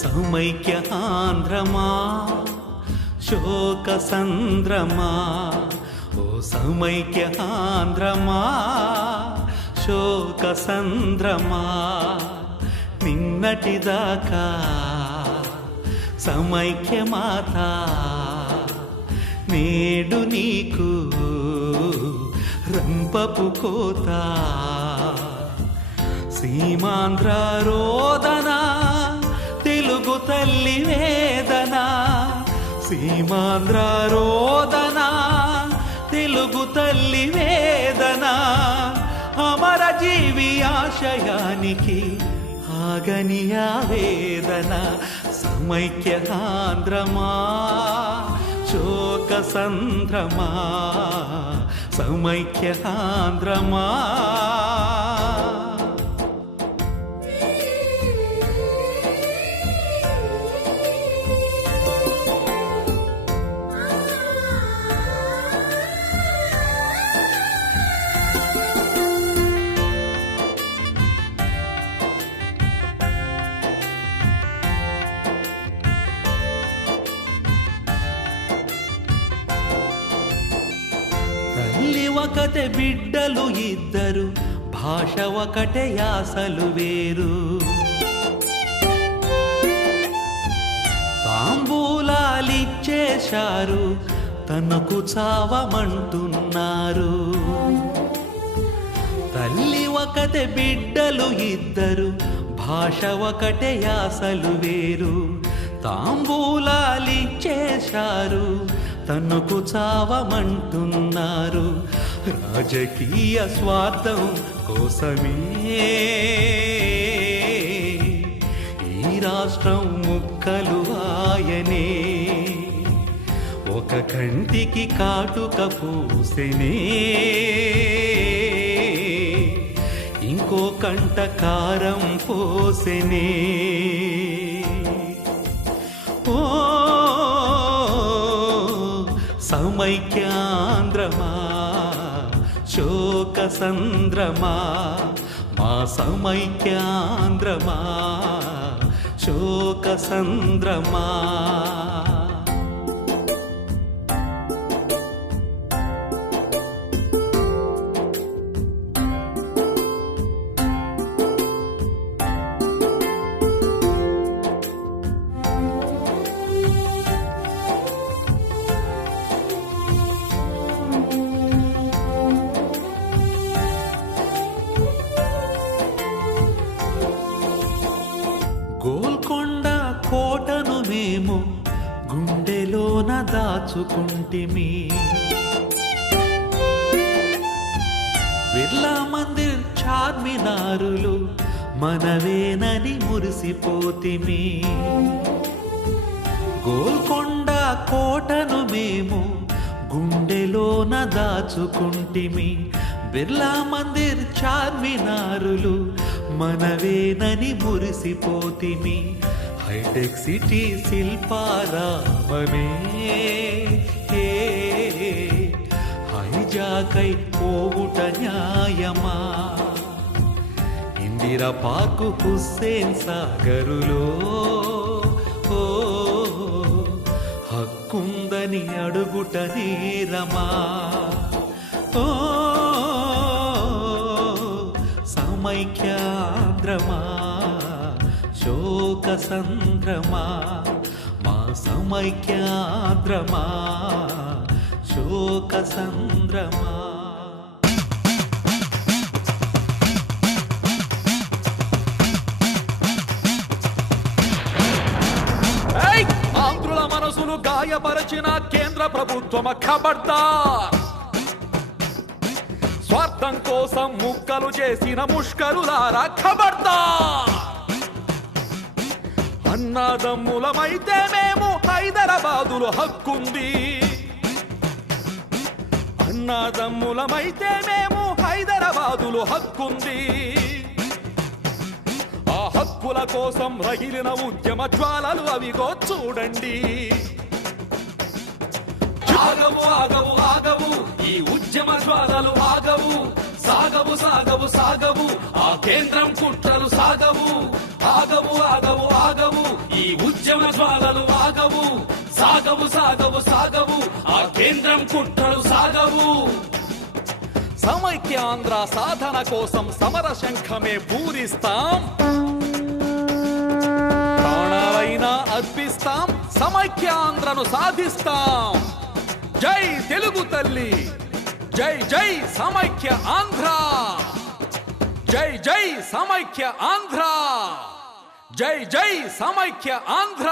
సమైక్య ఆంధ్రమా శోక సంద్రమా, ఓ సమైక్య ఆంధ్రమా శోక సంద్రమా. నిన్నటిదాకా సమైక్యమాత, నేడు నీకు రంపపు కోత. సీమాంధ్ర రోదన, తెలుగు తల్లి వేదన. సీమాంధ్ర రోదన, తెలుగు తల్లి వేదన. అమరజీవి ఆశయానికి ఆగని ఆవేదన. సమైక్య ఆంధ్రమా శోక సంద్రమా, సమైక్య ఆంధ్రమా. తల్లి ఒకటే బిడ్డలు ఇద్దరు, భాష ఒకటే యాసలు వేరు. తాంబూలాలిచ్చేశారు, తనకు చావమంటున్నారు. తల్లి ఒకటే బిడ్డలు ఇద్దరు, భాష ఒకటే యాసలు వేరు. తాంబూలాలిచ్చేశారు, తనకు చావమంటున్నారు. రాజకీయ స్వార్థం కోసమే ఈ రాష్ట్రం ముక్కలు ఆయనే. ఒక కంటికి కాటుక పూసెనే, ఇంకో కంట కారం పోసెనే. ఓ సమైక్యాంధ్రమా శోక సంద్రమా, మా సమైక్యాంధ్రమా శోక సంద్రమా. గోల్కొండ కోటను మేము గుండెలోన దాచుకుంటిమి. బిర్లా మందిర్ చార్మినారులు మనవేనని మురిసిపోతిమి. గోల్కొండ కోటను మేము గుండెలోన దాచుకుంటిమి. బిర్లా మందిర్ చార్మినారులు మనవేనని మురిసిపోతిమి. హైటెక్ సిటీ శిల్పారామమే హైజాకై పోవుట న్యాయమా. ఇందిరా పార్కు హుస్సేన్ సాగరులో హక్కుందని అడుగుట నేరమా. సమైక్యాంధ్రమా శోక సంద్రమా, మా సమైక్యాంధ్రమా శోక సంద్రమా. ఆంధ్రుల మనసులు గాయపరచిన కేంద్ర ప్రభుత్వం ఖబర్దార్. స్వార్థం కోసం ముక్కలు చేసిన ముష్కరులారా ఖబర్దార్. అన్నదమ్ములమైతే మేము హైదరాబాదులో హక్కుంది. అన్నదమ్ములమైతే మేము హైదరాబాదులో హక్కుంది. ఆ హక్కుల కోసం రగిలిన ఉద్యమ జ్వాలలు అవిగో చూడండి. ఆగవు ఆగవు ఆగవు ఈ ఉద్యమ జ్వాలలు ఆగవు. సాగవు సాగవు సాగవు ఆ కేంద్రం కుట్రలు సాగవు. ఆగవు ఆగవు ఆగవు ఈ ఉద్యమ జ్వాలలు ఆగవు సాగవు సాగవు సాగవు ఆ కేంద్రం కుట్రలు సాగవు సమైక్యాంధ్ర సాధన కోసం సమర శంఖమే పూరిస్తాం ప్రాణాలైనా అర్పిస్తాం సమైక్యాంధ్రను సాధిస్తాం జై తెలుగు తల్లి జై జై సమైక్య ఆంధ్ర జై జై సమైక్య ఆంధ్ర జై జై సమైక్య ఆంధ్ర